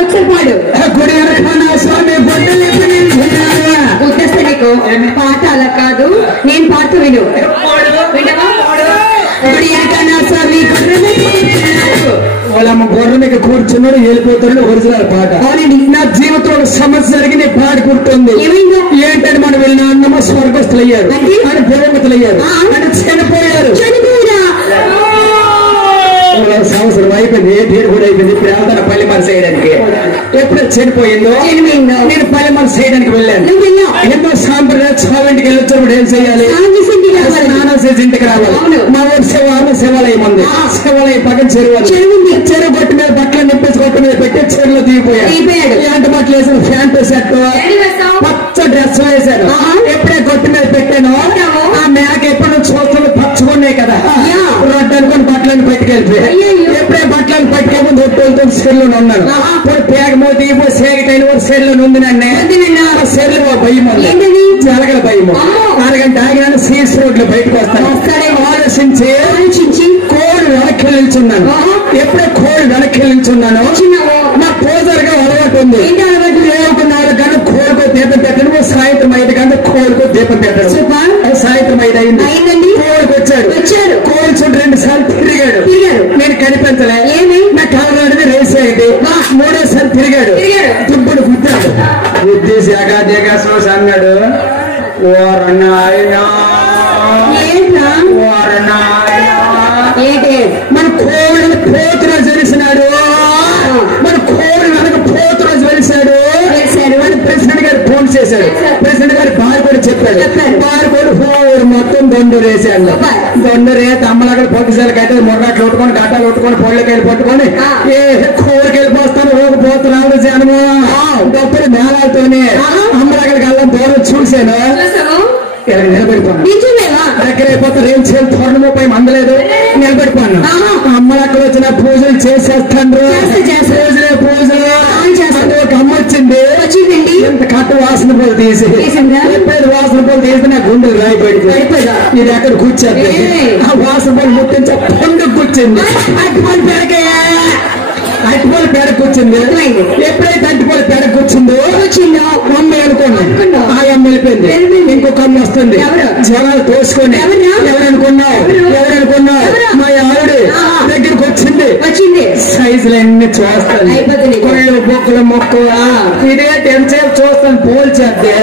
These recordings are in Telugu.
ఒకసారి పాడు. గుడి వెనక స్వామి గుర్తొస్తే నీకు పాట అలా కాదు, నేను పాడుతూ విను. వినవా? గుడి వెనక స్వామి వాళ్ళమ్మ గొర్రె మీద కూర్చున్నాడు, వెళ్ళిపోతున్నాడు. ఒరిజినల్ పాట. అవునండి. నా జీవితంలో ఒక సమస్య జరిగింది, పాట గుర్తుంది. ఏమైందో ఏంటంటే మనం వెళ్ళిన స్వర్గస్థులు అయ్యారు, ఆయన దేవతలు అయ్యారు, ఆయన చనిపోయారు. సంవత్సరం అయిపోయింది, ఏ డేట్ కూడా అయిపోయింది. ఇప్పుడు వెళ్తాను పల్లెమారి చేయడానికి. ఎప్పుడు చనిపోయిందో నేను పల్లెమారి చేయడానికి వెళ్ళాను. ఎన్నో సాంప్రదాయ చావింటికి వెళ్ళొచ్చినప్పుడు ఏం చేయాలి? స్నానం చేసి ఇంటికి రావాలి. మా ఊరు శివాలయం ఉంది. శివాలయం పక్కన చెరువు గొట్టు మీద బట్టలు నిప్పేసి గొట్టు మీద పెట్టి చెరువులో దిగిపోయాడు. ఇలాంటి బట్టలు వేసాను, ప్యాంట్ షర్ట్, పచ్చ డ్రెస్ వేసాను. ఎప్పుడే గొట్టు మీద పెట్టాను, ఆ మేక ఎప్పుడు చూస్తున్నా పచ్చుకున్నాయి కదా, రొట్టె అనుకుని బట్టలను పెట్టుకెళ్ళిపోయి ఎప్పుడే బట్టలను పట్టుకెళ్ళి ఒట్టులతో సెల్లులో ఉన్నాను. పేగమోతి సేగటైన సెల్లు ఉంది. నన్ను సెల్లు భయం ఉంది, జలగల భయము. అరగంట ఆగినాను, సీస్ రోడ్లు బయటకు వస్తాను. ఆలోచించి కోళ్ళు వెనక్కి నిల్చున్నాను. ఎప్పుడే కోళ్ళు వెనక్కి నిల్చున్నాను, నా పోజర్గా అలవాటు ఉంది. కానీ కోరుకో దీపం పెట్టడం, సాయంత్రం 5 గంటలకు కోరుకో దీపం పెట్టడం. సాయంత్రం 5 అయింది. కోరుకు వచ్చాడు. కోరు చుట్టూ 2 సార్లు తిరిగాడు. నేను కనిపించలే. నా కాలనాడిది రేస్ అయింది. 3వ తిరిగాడు. దుబ్బుడు గుద్దాడు. గుద్దేసి చూసి అన్నాడు, మన కోళ్ళు పోతురాజు వెలిసినాడు. మన కోళ్ళు వెనక పోతురాజు వెలిసాడు. ప్రెసిడెంట్ గారు ఫోన్ చేశాడు. ప్రెసిడెంట్ గారు బారు కూడా చెప్పాడు. బారు కూడా మొత్తం దొండూరు వేసాడు. దొండూరు తమ్మలక్కడ పొట్టిసాలకి అయితే ముర్రాట్లు కొట్టుకొని గడ్డలు కొట్టుకొని పొళ్ళకెళ్ళి పట్టుకొని ఏ కోరికెళ్ళి వెళ్ళిపోస్తాను. పోతున్నాడు జనము గొప్పటి మేళాలతోనే అమ్మలక్కడికి వెళ్ళడం దూరం చూశాను. నిలబడిపోయాను. దగ్గర అయిపోతే రేపు చేయాలి, తోరణము పై అందలేదు. నిలబడిపోయాను. అమ్మలక్కడ వచ్చిన పూజలు చేసేస్తాను. పూజలు ఒక అమ్మ వచ్చింది. ఎంత కట్టు వాసన పూలు తీసి ఎప్పుడైతే వాసన పూలు తీసి నా గుండెలు రాయిపోయింది. ఇది ఎక్కడ కూర్చోద్ది. ఆ వాసన పూలు ముట్టించి పండుగ కూర్చుంది. అట్టుపూల పేడ కూర్చుంది. ఎప్పుడైతే అట్టుపూల పేడ కూర్చుందో అమ్మాయి అనుకున్నాను. ఆ అమ్మ వెళ్ళిపోయింది. ఇంకొక అమ్మ వస్తుంది. జనాలు తోసుకొని ఎవరనుకున్నావు మా ఆవిడ దగ్గరికి వచ్చింది. సైజులన్నీ చూస్తాను. కొళ్ళు బొక్కలు మొక్కు ఇదే ఎంతసేపు చూస్తాను. పోల్చేస్తే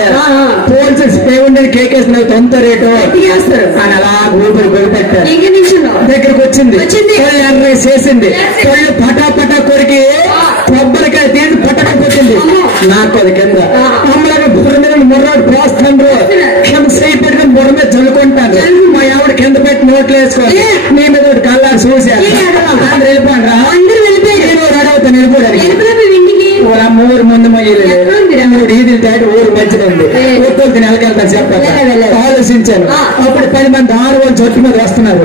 దేవుడి కేకేసి నాకు తొంత రేటు చేస్తారు అని అలా ఊపిరి పెట్టారు. దగ్గరికి వచ్చింది. కొళ్ళు ఎర్ర చేసింది. కొళ్ళు పటా కొరికి కొబ్బరికాయ తీసి పట్టకపోతుంది. నాకు అది కింద అమ్మలాగా బుర్ర మీద ముర్రాడు పోస్తాను. కింద చేయి పెట్టుకుని బుర్ర మీద చల్లుకుంటాను. మా ఆవిడ కింద పెట్టి నోట్లు వేసుకోవాలి. నీ మీద ఒకటి కళ్ళారు చూశాను. అందరూ వెళ్ళిపోయాను రా. రెడవుతాను వెళ్ళిపోయాను. ఊరు ముందు ఈదిలు దాటి ఊరు మధ్యలో ఉంది. ఒత్తులు నెలకెళ్తాను చెప్పాలి. ఆలోచించాను. అప్పుడు 10 మంది ఆడవాళ్ళు చొట్టు మీద వస్తున్నారు.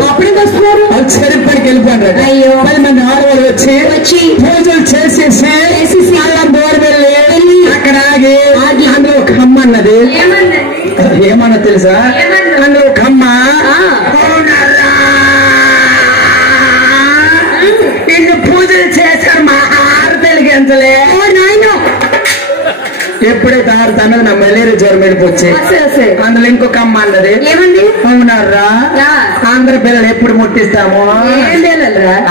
వాళ్ళు చెరుపడికి వెళ్ళిపోయారు. 10 మంది ఆడవాళ్ళు వచ్చి పూజలు చేసేసి అలా దూరం వెళ్ళి అక్కడ ఆగి అందులో ఒక అమ్మ అన్నది. ఏమన్నా తెలుసా? అందులో ఒక అమ్మ ఇన్ని పూజలు చేశారు, మా ఆడపిల్లకి ఎంతలే. ఎప్పుడైతే ఆడుతానో నా మలేరియా జ్వరం వెళ్ళిపోచ్చి అందులో ఇంకొక అమ్మ అన్నది. అవునారా? ఆంధ్ర పిల్లలు ఎప్పుడు ముట్టిస్తాము?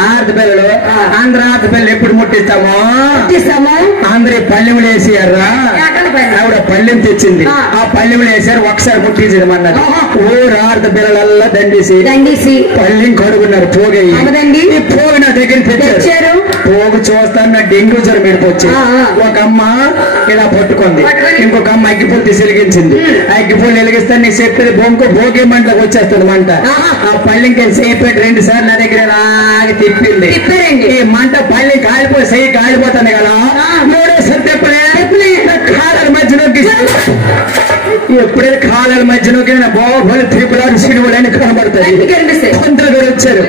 ఆర్ధ పిల్లలు ఆంధ్ర పిల్లలు ఎప్పుడు ముట్టిస్తాము? ఆంధ్ర పల్లెములు వేసారా? ఆవిడ పల్లెం తెచ్చింది. ఆ పల్లెములు వేసారు. ఒకసారి ముట్టించడం అన్నది. ఊరు ఆర్ధ పిల్లలల్లా దండేసి పల్లెం కడుగున్నారు. పోగయ్యి పోగు నా దగ్గర తెచ్చారు. పోగు చూస్తాను నా డెంగ్యూ జ్వరం వెళ్ళిపోచ్చి ఒక అమ్మ ఇలా పట్టుకుంది. ఇంకొక అమ్మ అగ్గిపూలు తీసి వెలిగించింది. అగ్గిపూలు వెలిగిస్తే నీకు చెప్పేది భోగి మంటలకు వచ్చేస్తుంది మంట. ఆ పల్లెంకి చేయిపెట్టి 2 సార్లు నా దగ్గర అలాగే తిప్పింది. ఈ మంట పల్లెం కాలిపోయి చెయ్యి కాలిపోతుంది కదా. 3వసారి తిప్పలే. కాలాల మధ్యలోకి ఎప్పుడైతే కాలాల మధ్యలోకి బాహుబలి త్రిపురాలు సినిమాలని కనబడతాయి. కొందరు వచ్చారు.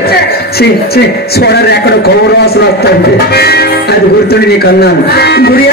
చూడరు ఎక్కడ కౌరవాసులు వస్తుంది. అది గుర్తుండి నీకు అన్నాను. గుడి